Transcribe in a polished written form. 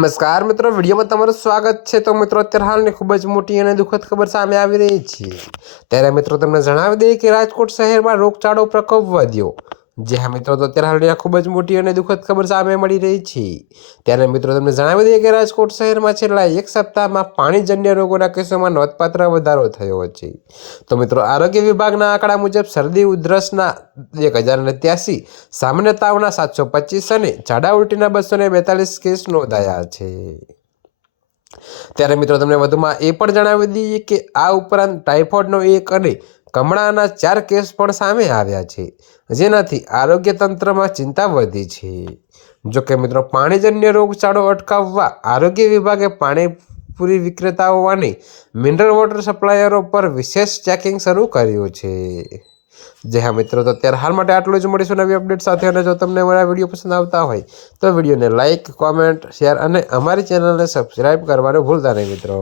નમસ્કાર મિત્રો, વિડીયોમાં તમારું સ્વાગત છે। તો મિત્રો, અત્યારે હાલની ખૂબ જ મોટી અને દુઃખદ ખબર સામે આવી રહી છે। ત્યારે મિત્રો તમને જણાવી દઈએ કે રાજકોટ શહેરમાં રોગચાળો પ્રકોપ વધ્યો। જી હા મિત્રો, તો અત્યારે હાલની ખૂબ જ મોટી અને દુઃખદ ખબર સામે મળી રહી છે। ત્યારે મિત્રો તમને જણાવી દઈએ કે રાજકોટ શહેરમાં છેલ્લા એક સપ્તાહમાં પાણીજન્ય રોગોના કેસોમાં નોંધપાત્ર વધારો થયો છે। તો મિત્રો, આરોગ્ય વિભાગના આંકડા મુજબ શરદી ઉધરસના 1083, સામાન્ય તાવના 725 અને ઝાડા ઉલટીના 242 કેસ નોંધાયા છે। ત્યારે મિત્રો તમને વધુમાં એ પણ જણાવી દઈએ કે આ ઉપરાંત ટાઇફોઇડનો 1 અને કમળાના 4 કેસ પણ સામે આવ્યા છે, જેનાથી આરોગ્ય તંત્રમાં ચિંતા વધી છે। જોકે મિત્રો, પાણીજન્ય રોગચાળો અટકાવવા આરોગ્ય વિભાગે પાણીપુરી વિક્રેતાઓ અને મિનરલ વોટર સપ્લાયરો પર વિશેષ ચેકિંગ શરૂ કર્યું છે। જે હા મિત્રો, તો અત્યારે હાલ માટે આટલું જ। મળીશું નવી અપડેટ સાથે। અને જો તમને મારા વિડીયો પસંદ આવતા હોય તો વિડીયોને લાઇક, કોમેન્ટ, શેર અને અમારી ચેનલને સબસ્ક્રાઈબ કરવાનું ભૂલતા નહીં મિત્રો।